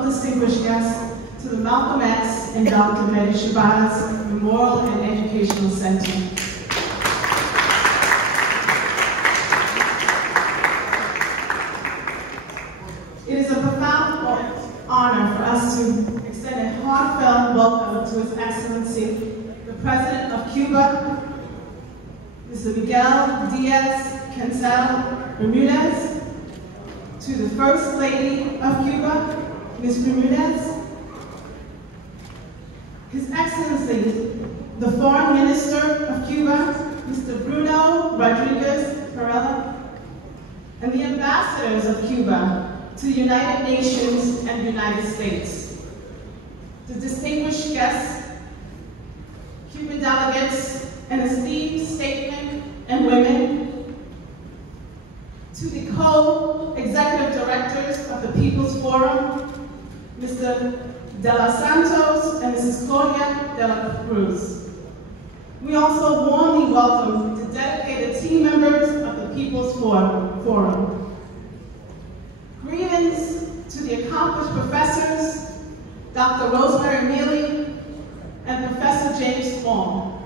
welcome distinguished guests to the Malcolm X and Dr. Shabazz Memorial and Educational Center. It is a profound honor for us to extend a heartfelt welcome to His Excellency, the President of Cuba, Mr. Miguel Díaz-Canel Bermudez, to the First Lady of Cuba, Ms. Bermudez, His Excellency, the Foreign Minister of Cuba, Mr. Bruno Rodriguez Varela, and the ambassadors of Cuba to the United Nations and the United States, the distinguished guests, Cuban delegates, and esteemed statesmen and women, to the co-executive directors of the People's Forum, Mr. De Los Santos and Mrs. Claudia de la Cruz. We also warmly welcome the dedicated team members of the People's Forum. Greetings to the accomplished professors, Dr. Rosemary Mealy and Professor James Fong,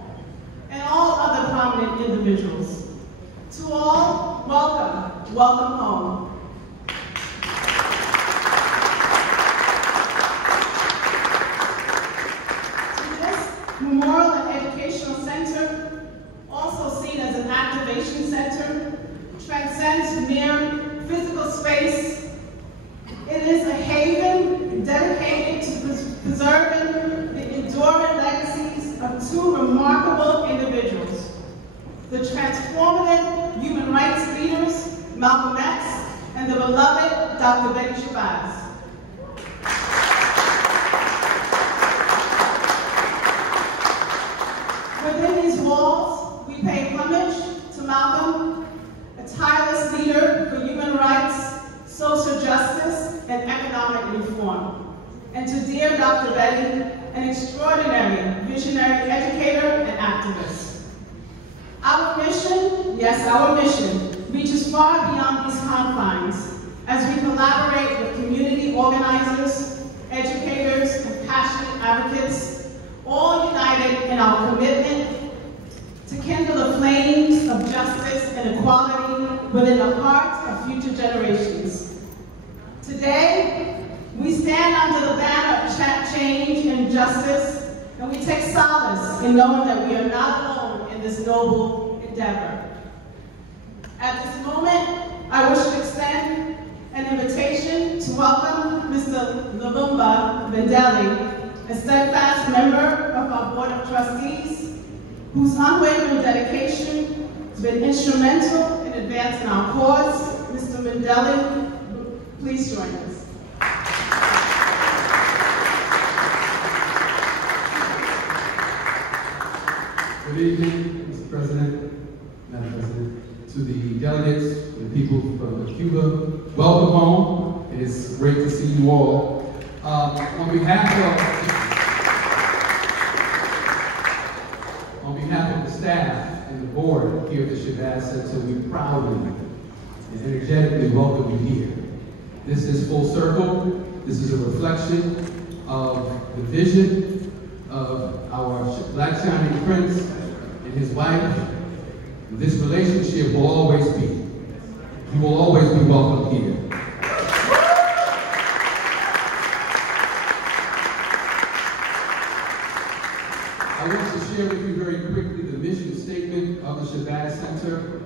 and all other prominent individuals. To all, welcome, welcome home. Memorial and Educational Center, also seen as an activation center, transcends mere physical space. It is a haven dedicated to preserving the enduring legacies of two remarkable individuals, the transformative human rights leaders, Malcolm X, and the beloved Dr. Shabazz. Within these walls, we pay homage to Malcolm, a tireless leader for human rights, social justice, and economic reform. And to dear Dr. Betty, an extraordinary visionary educator and activist. Our mission, yes, our mission, reaches far beyond these confines as we collaborate with community organizers, educators, and passionate advocates, all united in our commitment to kindle the flames of justice and equality within the hearts of future generations. Today, we stand under the banner of change and justice, and we take solace in knowing that we are not alone in this noble endeavor. At this moment, I wish to extend an invitation to welcome Mr. Lumumba Vendeli, a steadfast member of our Board of Trustees, whose unwavering dedication has been instrumental in advancing our cause. Mr. Vendeli, please join us. Good evening, Mr. President, Madam President, to the delegates, the people from Cuba. Welcome home. It is great to see you all. On behalf of the staff and the board here at the Shabazz Center, we proudly and energetically welcome you here. This is full circle. This is a reflection of the vision of our Black Shining Prince and his wife. This relationship will always be. You will always be welcome here. I want to share with you very quickly the mission statement of the Shabazz Center.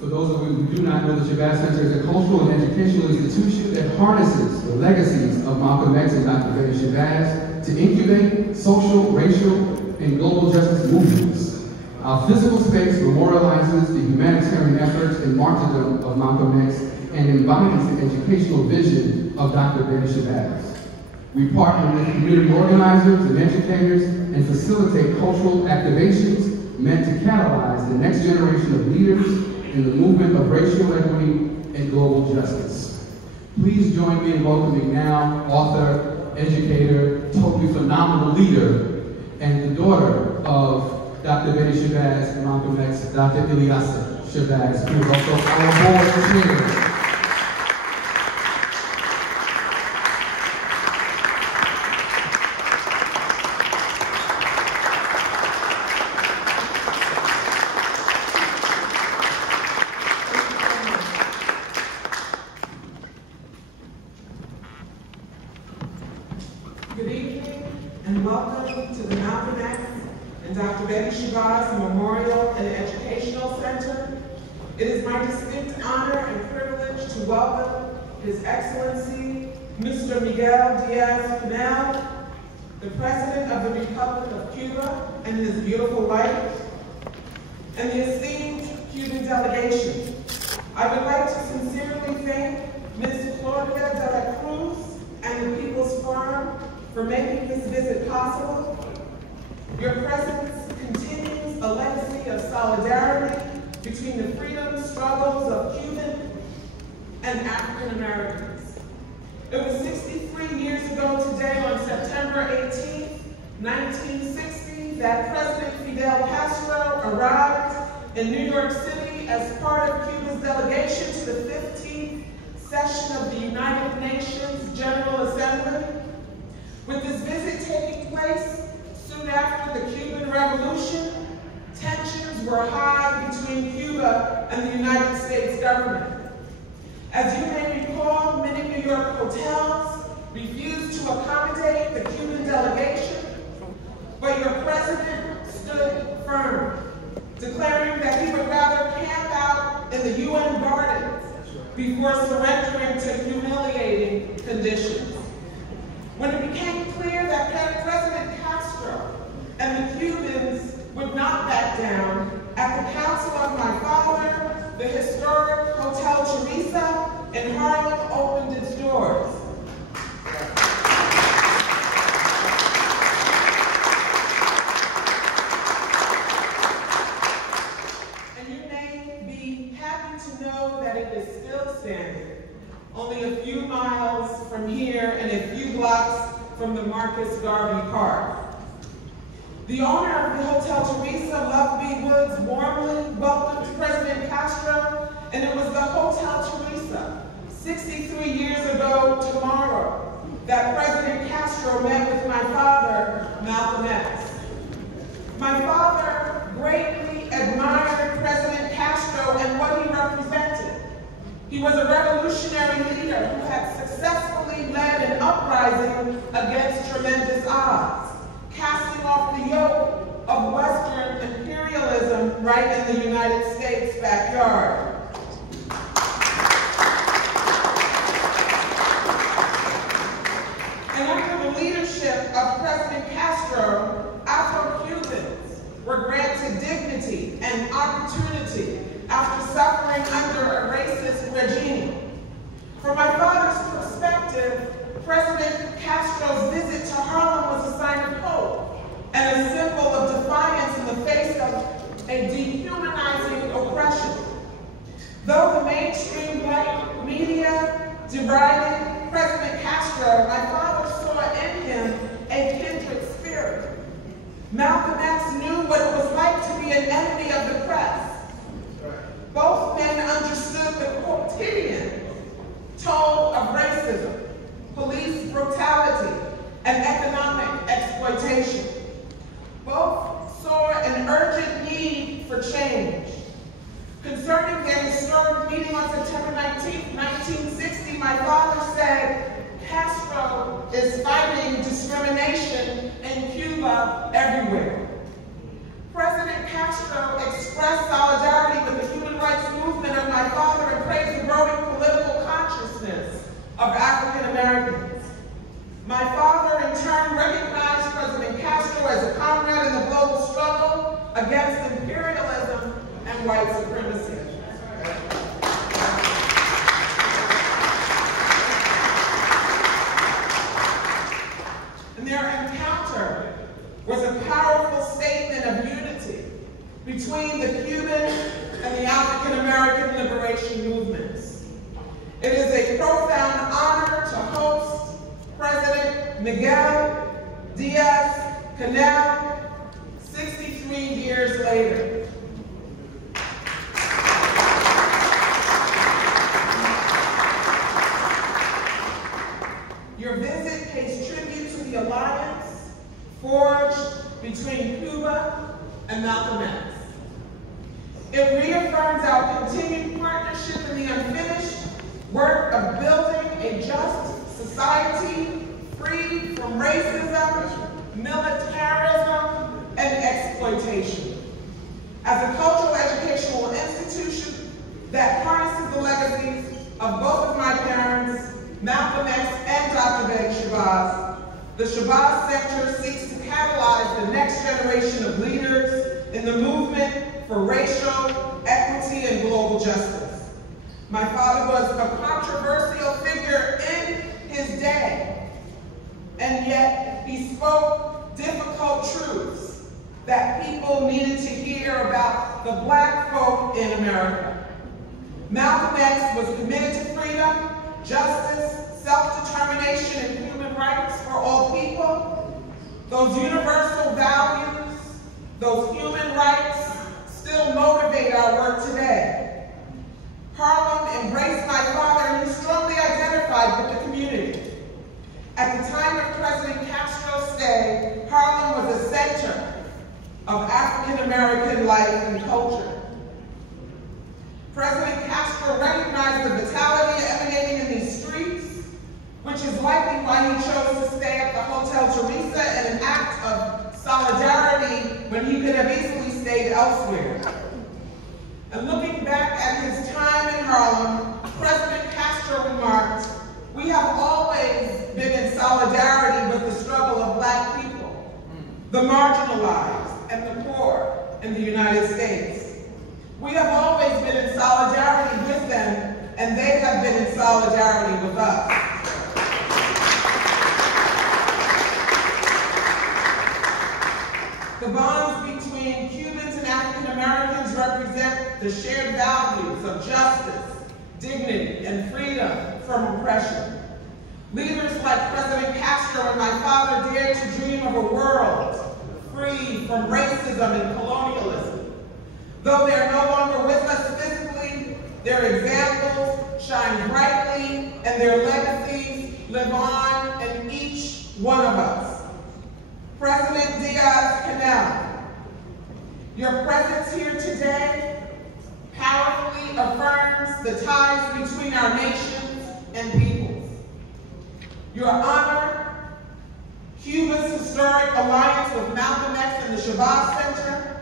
For those of you who do not know, the Shabazz Center is a cultural and educational institution that harnesses the legacies of Malcolm X and Dr. Shabazz to incubate social, racial, and global justice movements. Our physical space memorializes the humanitarian efforts and martyrdom of Malcolm X and embodies the educational vision of Dr. Shabazz. We partner with community organizers and educators and facilitate cultural activations meant to catalyze the next generation of leaders in the movement of racial equity and global justice. Please join me in welcoming now author, educator, totally phenomenal leader, and the daughter of Dr. Shabazz and Malcolm X, Dr. Ilyasa Shabazz, who is also our board chair. welcome to the Malcolm X and Dr. Betty Shabazz Memorial and Educational Center. It is my distinct honor and privilege to welcome His Excellency, Mr. Miguel Díaz-Canel, the President of the Republic of Cuba and his beautiful wife, and the esteemed Cuban delegation. I would like to sincerely thank Ms. Claudia de la Cruz and the People's Forum for making this visit possible. Your presence continues a legacy of solidarity between the freedom struggles of Cuban and African Americans. It was 63 years ago today, on September 18, 1960, that President Fidel Castro arrived in New York City as part of Cuba's delegation to the 15th session of the United Nations General Assembly. With this visit taking place soon after the Cuban Revolution, tensions were high between Cuba and the United States government. As you may recall, many New York hotels refused to accommodate the Cuban delegation, but your president stood firm, declaring that he would rather camp out in the UN gardens before surrendering to humiliating conditions. When it became clear that President Castro and the Cubans would not back down, at the counsel of my father, the historic Hotel Teresa in Harlem opened its doors. And you may be happy to know that it is still standing, only a few miles from here and a few blocks from the Marcus Garvey Park. The owner of the Hotel Teresa, Love B. Woods, warmly welcomed President Castro, and it was the Hotel Teresa, 63 years ago tomorrow, that President Castro met with my father, Malcolm X. My father greatly admired President Castro and what he represented. He was a revolutionary leader who had successfully led an uprising against tremendous odds, casting off the yoke of Western imperialism right in the United States backyard. And under the leadership of President Castro, Afro-Cubans were granted dignity and opportunity after suffering under a racist regime. From my father's perspective, President Castro's visit to Harlem was a sign of hope and a symbol of defiance in the face of a dehumanizing oppression. Though the mainstream white media derided President Castro, my father saw in him a kindred spirit. Malcolm X knew what it was like to be an enemy of the press. Both men understood the quotidian toll of racism, police brutality, and economic exploitation. Both saw an urgent need for change. Concerning their historic meeting on September 19, 1960, my father said, "Castro is fighting discrimination in Cuba everywhere." President Castro expressed solidarity with the human rights movement of my father and praised the growing political consciousness of African Americans. My father, in turn, recognized President Castro as a comrade in the global struggle against imperialism and white supremacy. And their encounter was a powerful statement of unity between the Cuban and the African American liberation movements. It is a profound honor to host President Miguel Díaz-Canel 63 years later. Your visit pays tribute to the alliance forged between Cuba and Malcolm X. It reaffirms our continued partnership in the unfinished work of building a just society free from racism, militarism, that harnesses the legacies of both of my parents, Malcolm X and Dr. Betty Shabazz. The Shabazz Center seeks to catalyze the next generation of leaders in the movement for racial equity and global justice. My father was a controversial figure in his day, and yet he spoke difficult truths that people needed to hear about the Black folk in America. Malcolm X was committed to freedom, justice, self-determination, and human rights for all people. Those universal values, those human rights, still motivate our work today. Harlem embraced my father, and he strongly identified with the community. At the time of President Castro's stay, Harlem was a center of African-American life and culture. President Castro recognized the vitality emanating in these streets, which is likely why he chose to stay at the Hotel Teresa in an act of solidarity when he could have easily stayed elsewhere. And looking back at his time in Harlem, President Castro remarked, "We have always been in solidarity with the struggle of Black people, the marginalized and the poor in the United States. We have always been in solidarity with them, and they have been in solidarity with us." The bonds between Cubans and African Americans represent the shared values of justice, dignity, and freedom from oppression. Leaders like President Castro and my father dared to dream of a world free from racism and colonialism. Though they are no longer with us physically, their examples shine brightly and their legacies live on in each one of us. President Díaz-Canel, your presence here today powerfully affirms the ties between our nations and peoples. Your honor, Cuba's historic alliance with Malcolm X and the Shabazz Center.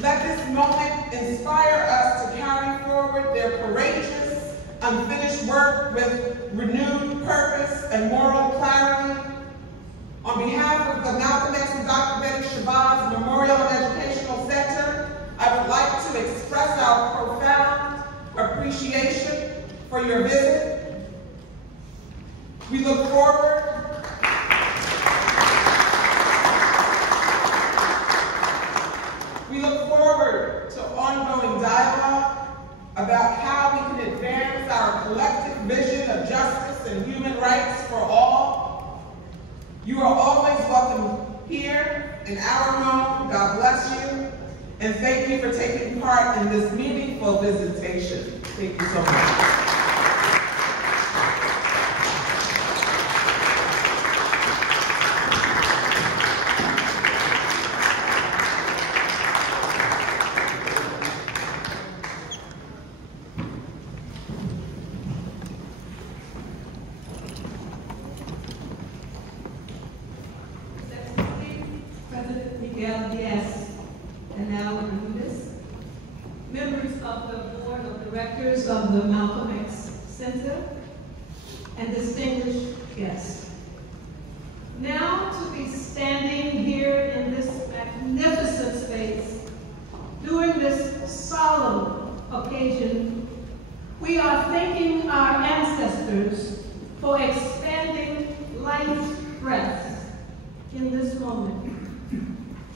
Let this moment inspire us to carry forward their courageous, unfinished work with renewed purpose and moral clarity. On behalf of the Malcolm X and Dr. Betty Shabazz Memorial and Educational Center, I would like to express our profound appreciation for your visit. We look forward to ongoing dialogue about how we can advance our collective vision of justice and human rights for all. You are always welcome here in our home. God bless you. And thank you for taking part in this meaningful visitation. Thank you so much. President Miguel, yes, and now members of the Board of Directors of the Malcolm X Center, and distinguished guests. Now to be standing here in this magnificent space during this solemn occasion, we are thanking our ancestors for expanding life's breath in this moment.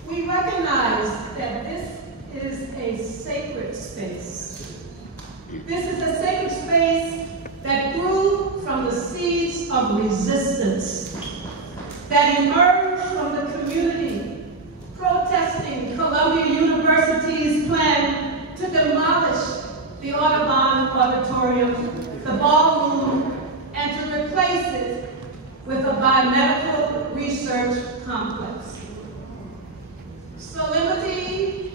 We recognize that this is a sacred space. This is a sacred space that grew from the seeds of resistance, that emerged from the community protesting Columbia University's plan to demolish the Audubon Auditorium, the ballroom, and to replace it with a biomedical research complex. Solemnity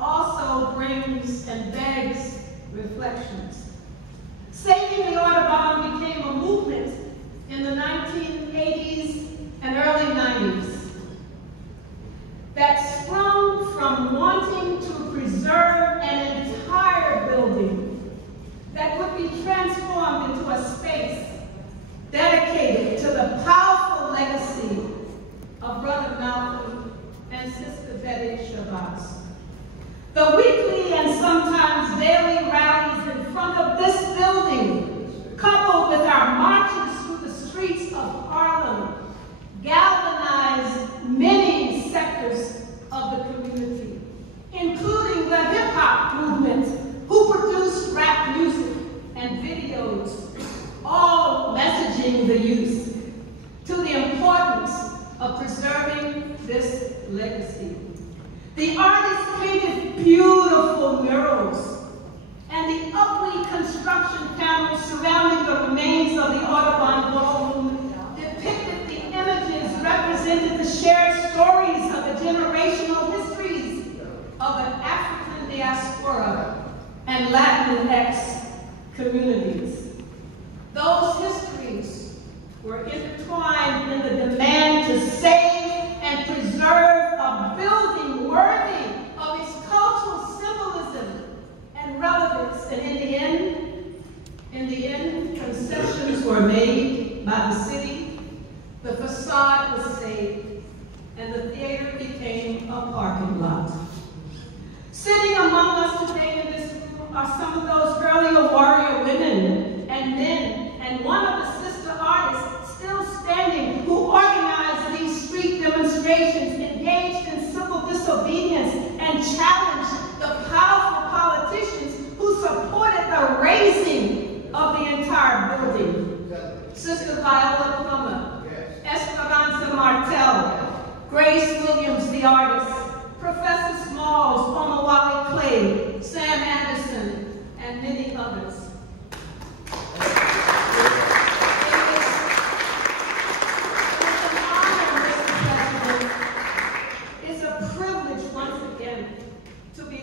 also brings and begs reflections. Saving the Audubon became a movement in the 1980s and early 90s that sprung from wanting to preserve an entire building Shabazz. The weekly and sometimes daily rallies in front of this building, coupled with our marches through the streets of Harlem, galvanized many sectors of the community, including the hip-hop movement, who produced rap music and videos, all messaging the youth to the importance of preserving this legacy. The artists painted beautiful murals, and the ugly construction panels surrounding the remains of the Audubon Ballroom depicted the images, represented the shared stories of the generational histories of the African diaspora and Latinx communities. Those histories were intertwined in the demand to save and preserve a building worthy of its cultural symbolism and relevance. And in the end, concessions were made by the city, the facade was saved, and the theater became a parking lot. Sitting among us today in this room are some of those earlier warrior women and men, and one of the sister artists still standing who organized these street demonstrations, engaged in civil disobedience, and challenged the powerful politicians who supported the razing of the entire building. Sister Viola Plummer, Esperanza Martel, Grace Williams, the artist, Professor Smalls, Omawale Clay, Sam Anderson, and many others.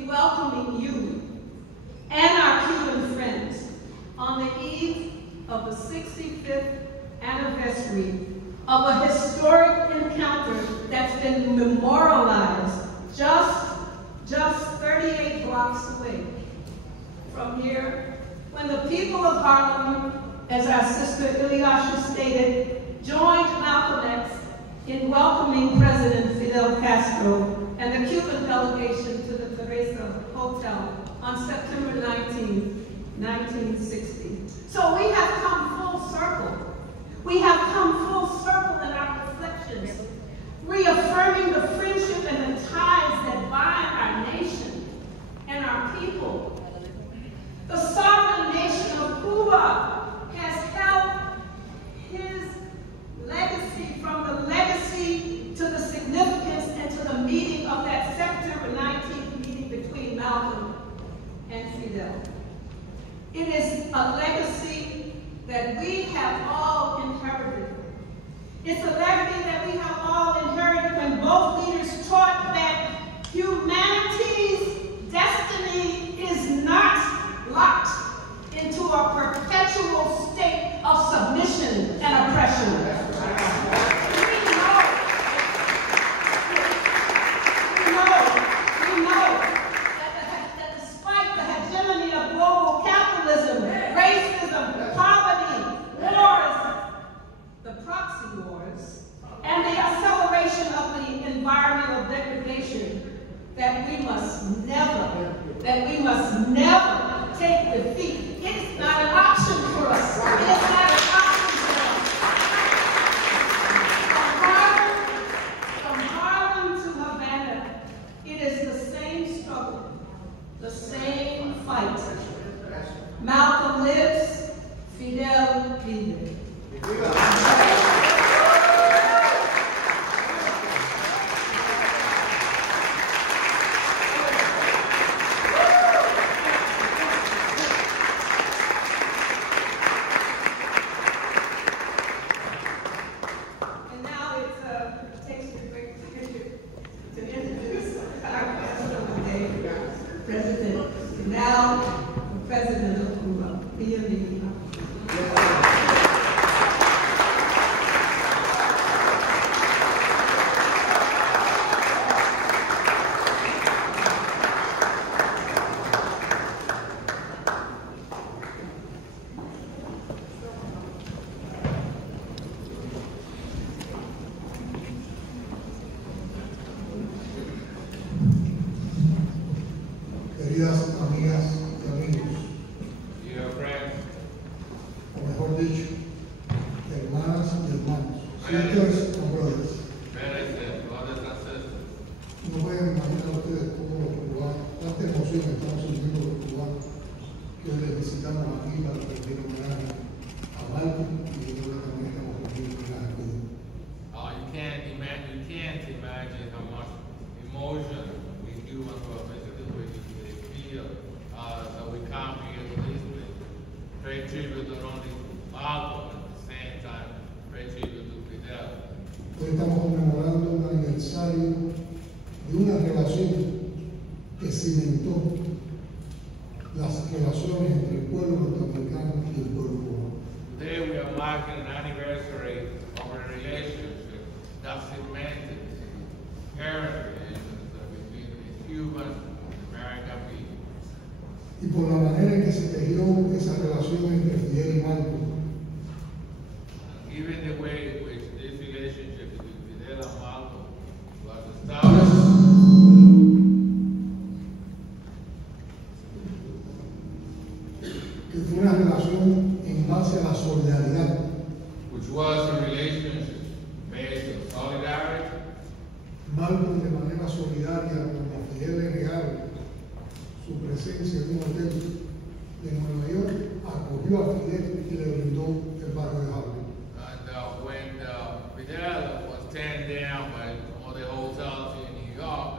Welcoming you and our Cuban friends on the eve of the 65th anniversary of a historic encounter that's been memorialized just 38 blocks away from here, when the people of Harlem, as our sister Ilyasha stated, joined Malcolm X in welcoming President Fidel Castro and the Cuban delegation to the Teresa Hotel on September 19, 1960. So we have come full circle. We have come full circle in our reflections, reaffirming the friendship and the ties that bind our nation and our people. The sovereign nation of Cuba has held his legacy, from the legacy to the significance and to the meeting of that September 19th meeting between Malcolm and Fidel. It is a legacy that we have all inherited. It's a legacy that we have all inherited when both leaders taught that humanity's destiny is not locked into a perpetual state of submission and oppression. We know that despite the hegemony of global capitalism, racism, poverty, wars, the proxy wars, and the acceleration of the environmental degradation, that we must never take defeat. It is not an option for us. It is not an option for us. From Harlem to Havana, it is the same struggle, the same fight. Malcolm lives, Fidel vive. tribute not only to Malcolm, at the same time, pay tribute to Fidel. Hoy estamos conmemorando un aniversario de una relación que cimentó las relaciones entre el pueblo norteamericano y el pueblo cubano. Today we are marking an anniversary of a relationship that cemented the current relations between the Cuban and American people. Y por la manera en que se tejió esa relación entre Fidel y Malcolm, Even the way in which this relationship between Fidel and Malcolm was established, que fue una relación en base a la solidaridad, which was a relationship based on solidarity. Malcolm de manera solidaria, cuando a Fidel le negaron su presencia en un hotel de Nueva York, acogió a Fidel y le brindó el barrio de Harlem. And when Fidel was turned down by some of the hotels in New York,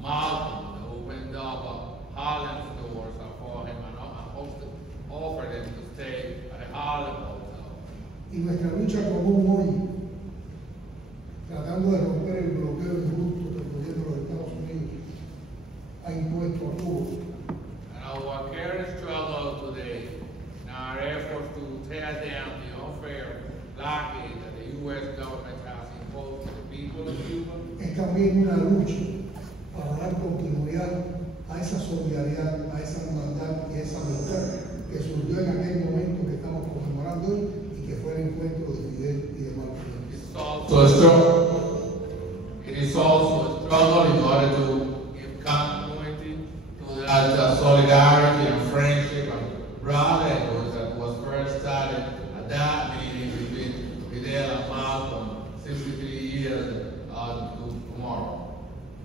Malcolm opened up Harlem stores for him and offered him to stay at a Harlem hotel. Y nuestra lucha común hoy, tratando de romper el bloqueo injusto que el gobierno de los Estados Unidos ha impuesto a Cuba, And our current struggle today, in our efforts to tear down the unfair blockade that the U.S. government has imposed on the people of Cuba, es también una lucha para dar continuidad a esa solidaridad, a esa hermandad y a esa amistad que surgió en aquel momento que estamos conmemorando hoy y que fue el encuentro de Fidel y de Malcolm. it's also a struggle. It is also a struggle in order to give continuity to that solidarity and friendship and brotherhood that was first started at that meeting between Fidel and Malcolm 63 years to tomorrow.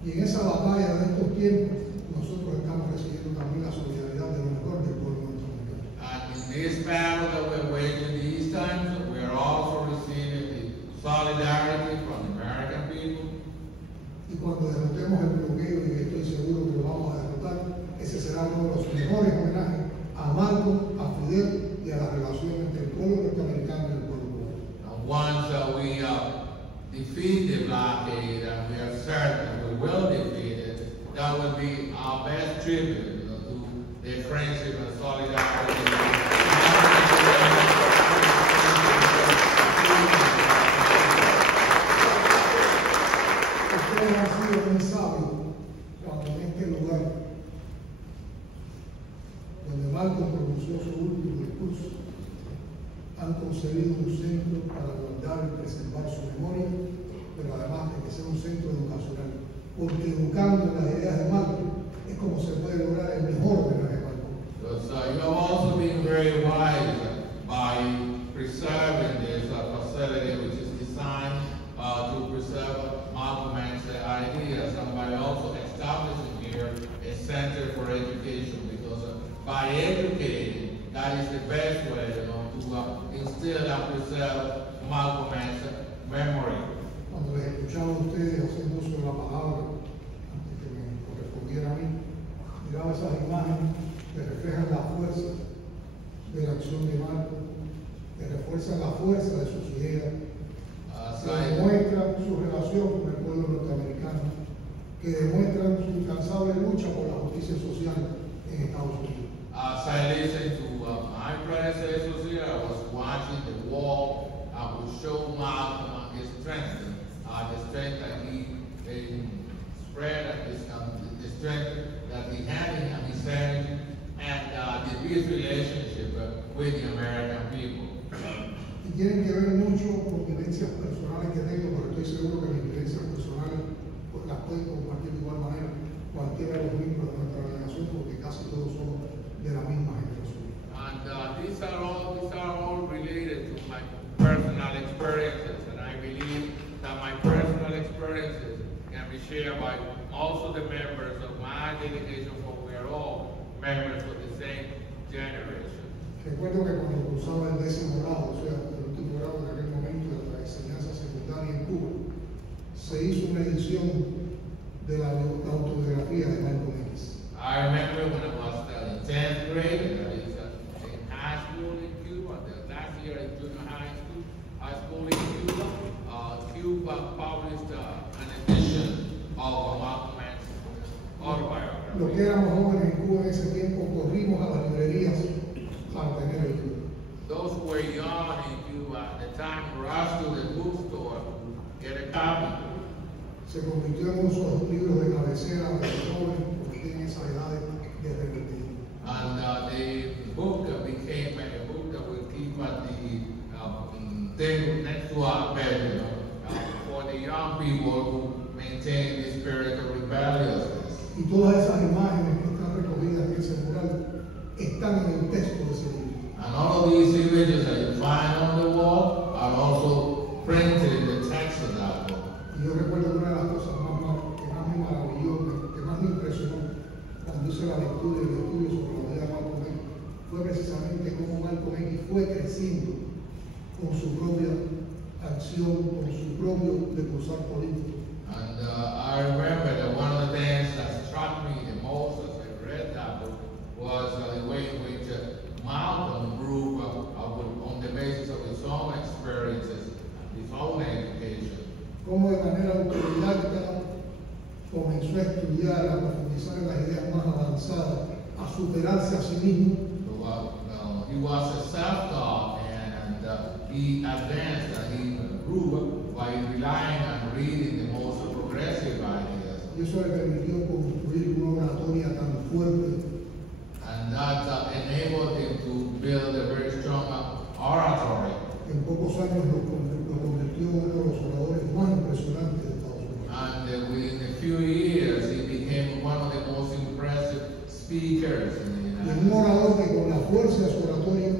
Y en esa batalla de estos tiempos, nosotros estamos recibiendo también la solidaridad de lo mejor del pueblo norteamericano. And in this battle that we're waging these times, we are also receiving the solidarity from the American people. Y cuando derrotemos el bloqueo, y estoy seguro que lo vamos a derrotar, ese será uno de los mejores homenajes a Malcolm, a Fidel y a la relación entre el pueblo norteamericano y el pueblo cubano. And once we defeat the blockade, and we are certain we will defeat it, that will be our best tribute to the friendship and solidarity. Ustedes han sido muy sabios cuando en este lugar, donde Malcolm pronunció su último discurso, han concebido un centro para guardar y preservar su memoria, pero además de que sea un centro educacional, porque educando en las ideas de Malcolm es como se puede lograr el mejor homenaje a Malcolm. So you have also been very wise by preserving this facility, which is designed to preserve Malcolm X's ideas, and by also establishing here a center for education, because by educating, that is the best way to instill and preserve Malcolm X's memory. Cuando les escuchaba a ustedes haciendo uso de la palabra, antes que me correspondiera a mí, miraba esas imágenes que reflejan la fuerza de la acción de Malcolm, que refuerzan la fuerza de sus ideas, que demuestran su relación con el pueblo norteamericano, que demuestran su incansable lucha por la justicia social en Estados Unidos. As I listened to my predecessors here, I was watching the wall which showed Malcolm his strength, the strength that he spread, the strength that he had in his energy, and his relationship with the American people. Y tienen que ver mucho con vivencias personales que tengo, pero estoy seguro que mis vivencias personales pues, las pueden compartir de igual manera cualquiera de los miembros de nuestra delegación, porque casi todos somos de la misma generación. And these are all related to my personal experiences, and I believe that my personal experiences can be shared by also the members of my delegation, for we are all members of the same generation. Recuerdo que cuando cursaba el 10º grado, o sea, el último grado en aquel momento de la enseñanza secundaria en Cuba, se hizo una edición de la autobiografía de Malcolm X. I remember when I was in 10th grade, that is in high school in Los que éramos jóvenes en Cuba en ese tiempo corrimos a las librerías para tener el libro. Those who were young in Cuba at the time rushed to the bookstore to get a copy. Se convirtió en uno de los libros de cabecera de los jóvenes porque tienen esa edad de rebeldía. And the book became a book that we keep at the thing next to our bed, you know, for the young people who maintain the spirit of rebelliousness. Y todas esas imágenes que están recogidas en ese mural están en el texto de ese libro. And all of these images that you find on the wall are also printed in the text of that book. Y yo recuerdo una de las cosas que más me maravilló, que más me impresionó cuando hice la lectura y el estudio sobre la vida de Malcolm X, fue precisamente cómo Malcolm X fue creciendo con su propia acción, con su propio decursar político. And I remember that one of the things that struck me the most as I read that book was the way in which Malcolm grew on the basis of his own experiences, his own education. Cómo de manera autodidacta comenzó a estudiar, a profundizar en las ideas más avanzadas, a superarse a sí mismo. So, he was a self-taught man, and he advanced and he grew by relying on reading the most progressive ideas. Y eso le permitió construir una oratoria tan fuerte. And that enabled him to build a very strong oratory. En pocos años lo convirtió en uno de los oradores más impresionantes de Estados Unidos. And within a few years, he became one of the most impressive speakers in the Y United un orador que con la fuerza de su oratoria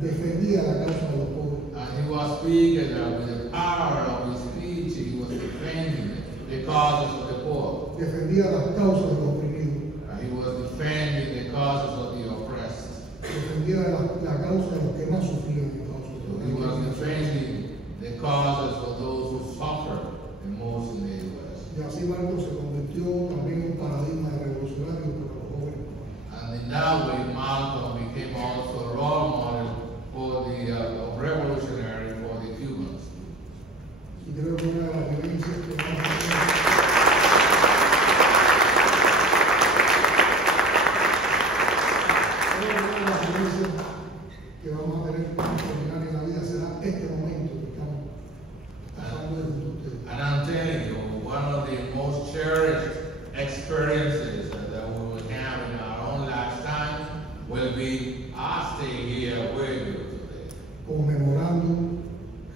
defendía la causa de los pobres. States. And he was speaking with the power of his speech, he was defending the causes of the poor. Defendía las causas de los oprimidos. He was defending the causes of the oppressed. Defendía la causa de los que más sufrían en Estados So he was Unidos. defending the causes of those who suffered the most in the U.S. Y así Marcos se convirtió también en un paradigma revolucionario para los jóvenes. And in that way, Malcolm became also a role model for the revolutionary for the Cubans. Y creo que una de las violencias que vamos a tener que terminar en la vida será este momento que estamos pasando de ustedes. And I'm telling you, one of the most cherished experiences that we will have in our own lifetime will be our stay here with you today. Conmemorando,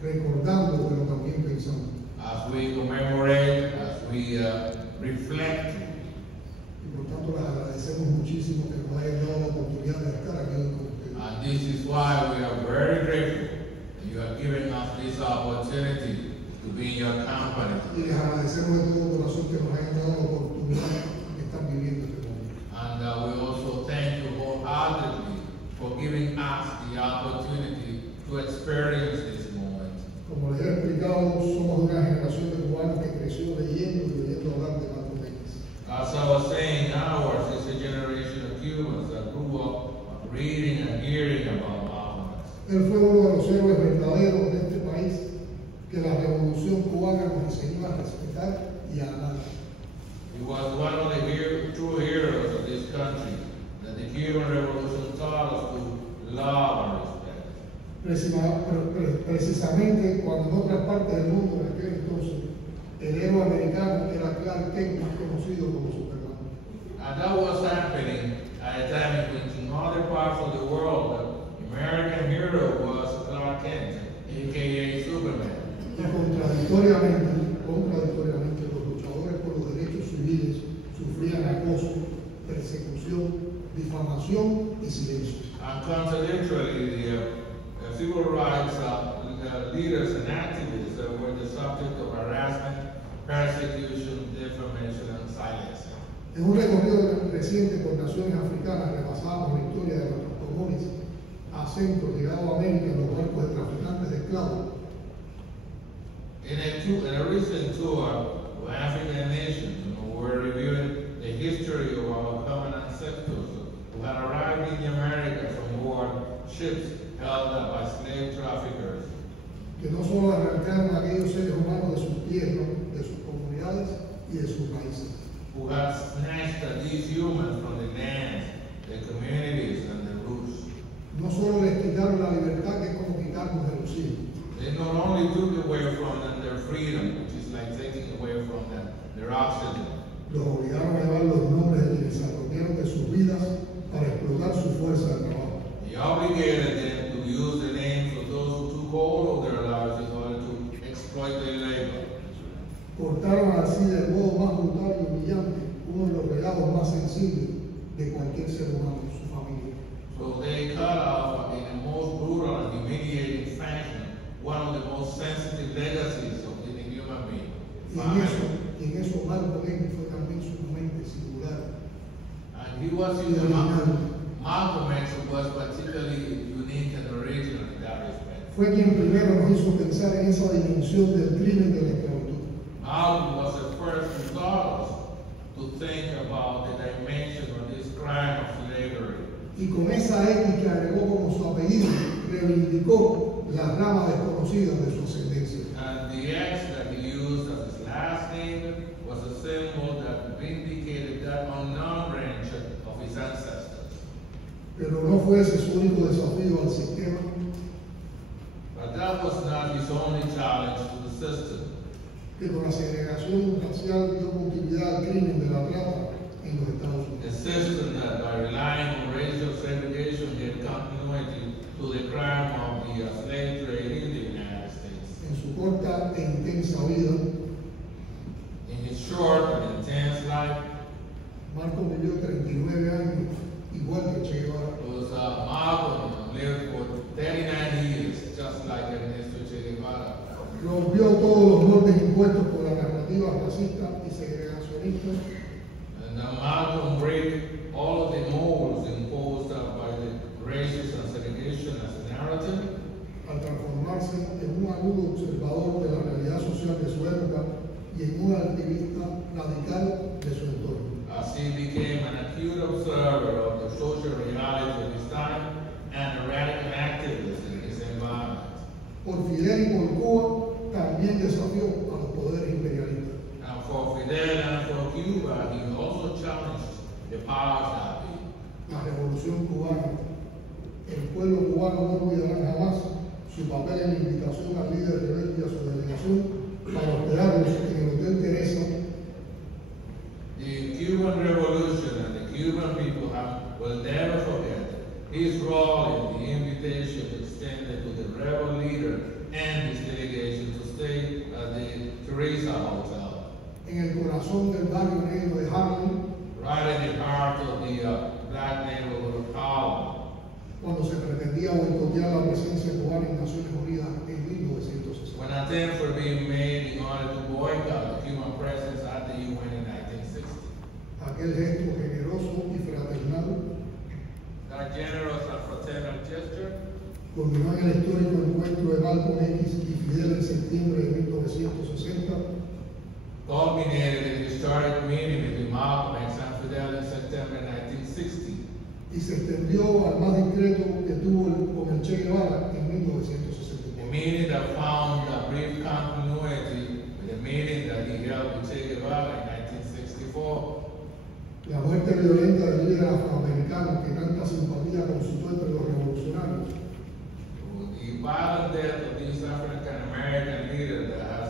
recordando, pero también pensando. As we commemorate, as we reflect. Y por tanto les agradecemos muchísimo que nos hayan dado la oportunidad de estar aquí hoy con ustedes. And this is why we are very grateful that you are giving us this opportunity to be in your company. Y les agradecemos de todo corazón que nos hayan dado la oportunidad de estar viviendo este momento. And we also thank you wholeheartedly for giving us the opportunity to experience this moment. Como les he explicado, somos una generación de cubanos que creció leyendo y oyendo hablar de Malcolm X. As I was saying, ours is a generation of Cubans that grew up reading and hearing about Malcolm X. Él fue uno de los héroes verdaderos de este país que la revolución cubana nos enseñó a respetar y a amar. He was one of the true heroes of this country that the Cuban Revolution taught us to love and respect. Precisamente cuando en otras partes del mundo en aquel entonces el héroe americano era Clark Kent, más conocido como Superman. And that was happening at a time in which in other parts of the world, the American hero was Clark Kent, aka Superman. Y contradictoriamente, los luchadores por los derechos civiles sufrían acoso, persecución, difamación y silencio. And contradictorily, the civil rights leaders and activists were the subject of harassment, persecution, defamation, and silence. En un recorrido reciente por naciones africanas repasamos la historia de nuestros comunes a centro llegado a América en los barcos de traficantes de esclavos. In a recent tour of African nations, we're reviewing the history of our common ancestors who had arrived in America from board ships held up by slave traffickers. Que no solo arrancaron a aquellos seres humanos de sus tierras, de sus comunidades y de sus raíces. who had snatched these humans from the lands, the communities, and the roots. No solo les quitaron la libertad, que es como quitarnos de los hijos. They not only took away from them their freedom, which is like taking away from them their oxygen. Los obligaron a llevar los nombres de quienes se apropiaron de sus vidas para explotar su fuerza de trabajo. They obligated them to use the names of those who took hold of their lives in order to exploit their labor. Cortaron así del modo más brutal y humillante uno de los regalos más sensibles de cualquier ser humano, su familia. So they cut off in the most brutal and humiliating fashion one of the most sensitive legacies of the human being. Y en eso Malcolm X fue también sumamente singular. And he was Malcolm X was particularly unique and original in that respect. Fue quien primero nos hizo pensar en esa dimensión del crimen de la esclavitud. Malcolm was the first who taught us to think about the dimension of this crime of slavery. Y con esa ética agregó como su apellido, reivindicó las ramas desconocidas de su ascendencia. And the X that he used as his last name was a symbol that vindicated that unknown branch of his ancestors. Pero no fue ese su único desafío al sistema. But that was not his only challenge to the system. Que con la segregación racial dio continuidad al crimen de la trata en los Estados Unidos. A system that, by relying on racial segregation, gave continuity to the crime of the slave trade in the United States. En su corta e intensa vida, In his short and intense life, Malcolm vivió 39 años, igual que Che Guevara. Malcolm lived for 39 years, just like Ernesto Che Guevara. Rompió todos los moldes impuestos por las narrativas racistas y segregacionistas. And Malcolm break all of the molds imposed by the racist and segregationist narrative. Al transformarse en un agudo observador de la realidad social de su época y en un activista radical de su entorno. As he became an acute observer of the social reality of his time and a radical activist in his environment. Por Fidel y por Cuba también desafió a los poderes imperialistas. And for Fidel and for Cuba, he also challenged the powers that be. La revolución cubana. El pueblo cubano no olvidará jamás su papel en la invitación al líder rebelde y a su delegación para hospedarlos en el Hotel Teresa. The Cuban Revolution and the Cuban people will never forget his role in the invitation extended to the rebel leader and his delegation to stay at the Teresa Hotel. En el corazón del barrio negro de Harlem, right in the heart of the black neighborhood of Harlem. Cuando se pretendía boicotear la presencia cubana en Naciones Unidas en 1960. When attempts were being made in order to boycott the Cuban presence at the UN in 1960. Aquel gesto generoso y fraternal That generous and fraternal gesture culminó en el histórico encuentro de Malcolm X y Fidel en septiembre de 1960. culminated in the historic meeting between Malcolm X and Fidel in September 1960. Y se extendió al más discreto que tuvo con el Che Guevara en A 1964. meeting that found a brief continuity with a meeting that he held with Che Guevara in 1964. La muerte violenta del líder afroamericano que tanta simpatía consultó entre los revolucionarios The violent death of this African American leader that has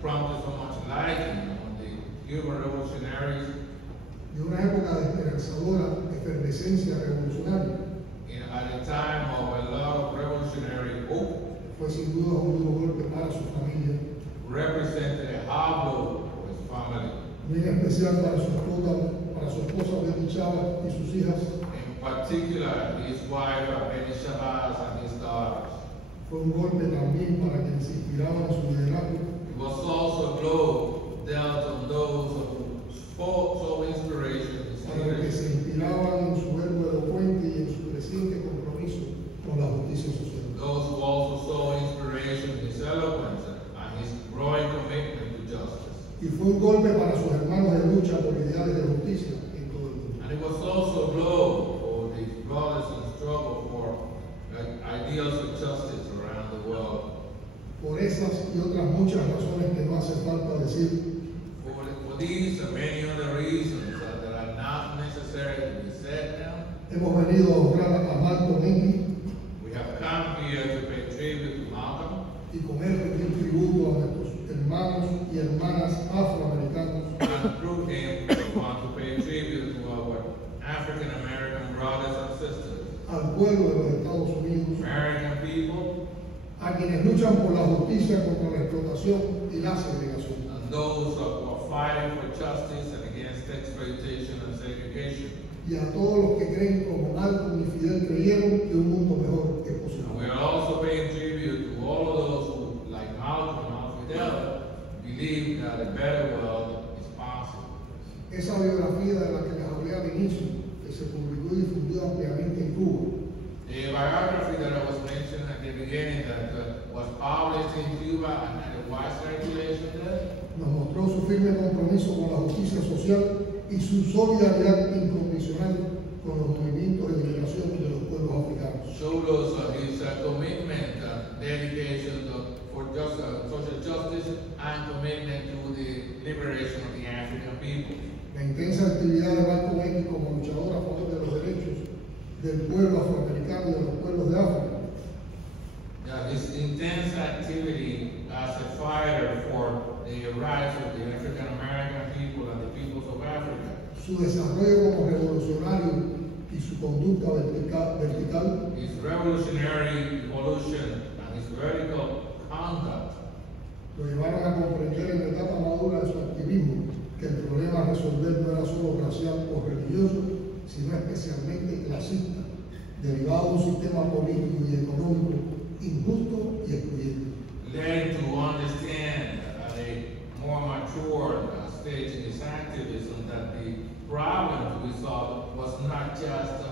prompted so much liking on the Cuban revolutionaries de una época de esperanzadora efervescencia revolucionaria at a time of a lot of revolutionary hope fue sin duda un duro golpe para su familia, represented a hard blow for his family. muy especial para su esposa Betty Shabazz y sus hijas. In particular, his wife, Betty Shabazz, and his daughters. Fue un golpe también para quienes se inspiraban en su liderazgo. It was also a blow dealt on those who saw inspiration in his Para los que leadership. se inspiraban en su verbo elocuente y en su creciente compromiso con la justicia social. Those who also saw inspiration in his eloquence and his growing commitment to justice. Y fue un golpe para sus hermanos de lucha por ideales de justicia en todo el mundo. And it was also a blow for the brothers in struggle for ideals of justice around the world. Por esas y otras muchas razones que no hace falta decir, For For these and many other reasons that are not necessary to be said now, hemos venido a honrar a Malcolm X we have come here to pay tribute to Malcolm y con él rendir tributo a nuestros hermanos y hermanas afroamericanos and through him we want to pay tribute to our African American brothers and sisters, al pueblo de los Estados Unidos, American people, a quienes luchan por la justicia contra la explotación y la segregación, and those who are fighting for justice and against exploitation and segregation. y a todos los que creen como Malcolm y Fidel creyeron que un mundo mejor es And posible. we are also paying tribute to all of those who, like Malcolm and Fidel, believe that a better world is possible. Esa biografía de la que les hablé al inicio, que se publicó y difundió ampliamente en Cuba, The biography that I was mentioning at the beginning that was published in Cuba and had a wide circulation there, nos mostró su firme compromiso con la justicia social y su solidaridad incondicional con los movimientos de liberación de los pueblos africanos. showed us his commitment, dedication for social justice and commitment to the liberation of the African people. La intensa actividad de Malcolm X como luchador a favor de los derechos del pueblo afroamericano y de los pueblos de África, His intense activity as a fighter for the rights of the African American people and the peoples of Africa, su desarrollo como revolucionario y su conducta vertical his revolutionary evolution and his vertical conduct lo llevaron a comprender en la etapa madura de su activismo que el problema a resolver no era solo racial o religioso, sino especialmente clasista, derivado de un sistema político y económico injusto y excluyente. led to understand at a more mature stage in his activism that the problem to be solved was not just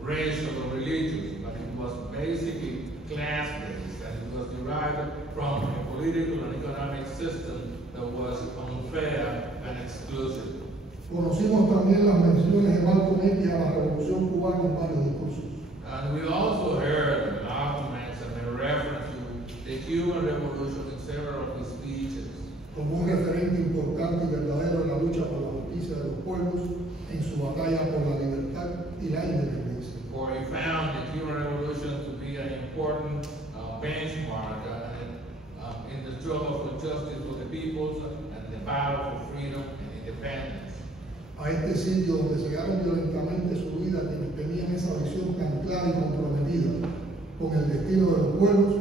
racial or religious, but it was basically class-based, and it was derived from a political and economic system that was unfair and exclusive. Conocimos también las menciones de Malcolm X a la Revolución Cubana en varios discursos. And we also heard arguments and a reference to the Cuban Revolution in several of his speeches, como un referente importante y verdadero en la lucha por la justicia de los pueblos, en su batalla por la libertad y la independencia. for he found the Cuban Revolution to be an important benchmark in the struggle for justice for the peoples and the battle for freedom and independence. A este sitio donde cegaron violentamente su vida quienes tenían esa visión tan clara y comprometida con el destino de los pueblos,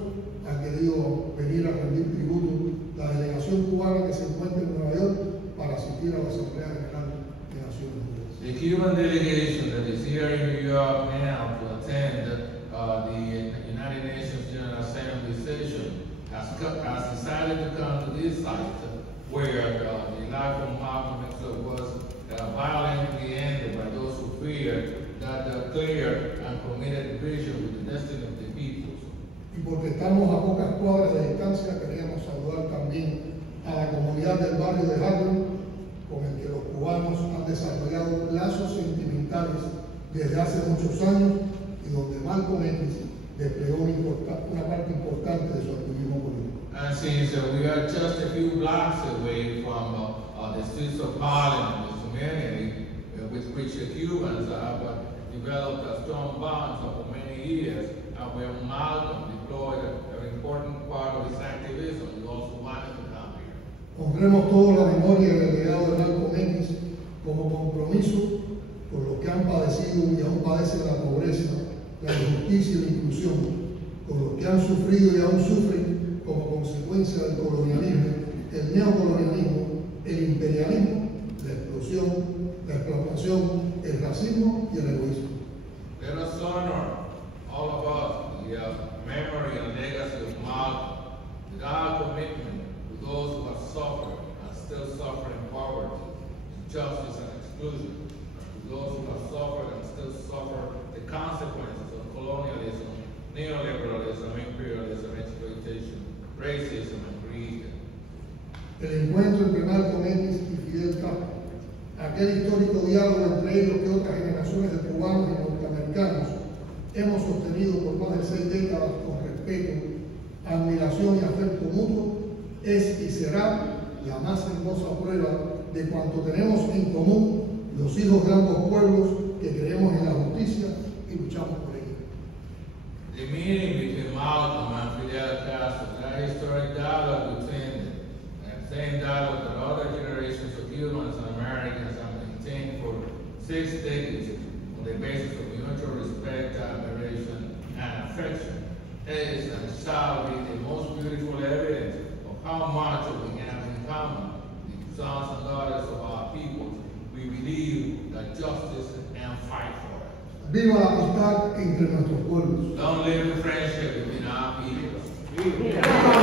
ha querido venir a rendir tributo la delegación cubana que se encuentra en Nueva York para asistir a la Asamblea General de Naciones Unidas. The Cuban delegation that is here in New York now to attend the United Nations General Assembly session has decided to come to this site where the life of Malcolm X was violently ended by those who feared that clear and committed vision with the destiny of the peoples. Y porque estamos a pocas cuadras de distancia, queríamos saludar también a la comunidad del barrio de Harlem, con el que los cubanos han desarrollado lazos sentimentales desde hace muchos años y donde Malcolm X desplegó una parte importante de su activismo político. And since we are just a few blocks away from the streets of Harlem, this community with which the Cubans have developed a strong bond for many years, and where Malcolm deployed an important part of his activism, he also wanted to come here. Honremos toda la memoria y el legado de Malcolm X como compromiso por los que han padecido y aún padecen la pobreza, la injusticia y la inclusión, con los que han sufrido y aún sufren como consecuencia del colonialismo, el neocolonialismo, el imperialismo, la explosión, la explotación, el racismo y el egoísmo. Let us honor all of us the memory and legacy of Malcolm, with our commitment to those who have suffered and still suffer in poverty, injustice and exclusion, to those who have suffered and still suffer the consequences of colonialism, neoliberalism, imperialism, exploitation, racism and greed. El encuentro entre Malcolm X y Fidel Castro, aquel histórico diálogo entre ellos que otras generaciones de cubanos y norteamericanos hemos sostenido por más de 6 décadas con respeto, admiración y afecto mutuo, es y será la más hermosa prueba de cuanto tenemos en común los hijos de ambos pueblos que creemos en la justicia y luchamos por ella. The meeting between Malcolm and Fidel Castro, that historic dialogue between them, and same dialogue that other generations of Cubans and Americans have maintained for 6 decades on the basis of mutual respect, admiration, and affection, is and shall be the most beautiful evidence of how much we have in common, the sons and daughters of our people. We believe that justice and fight for it. Viva la amistad entre nuestros pueblos. Long live the friendship between our people.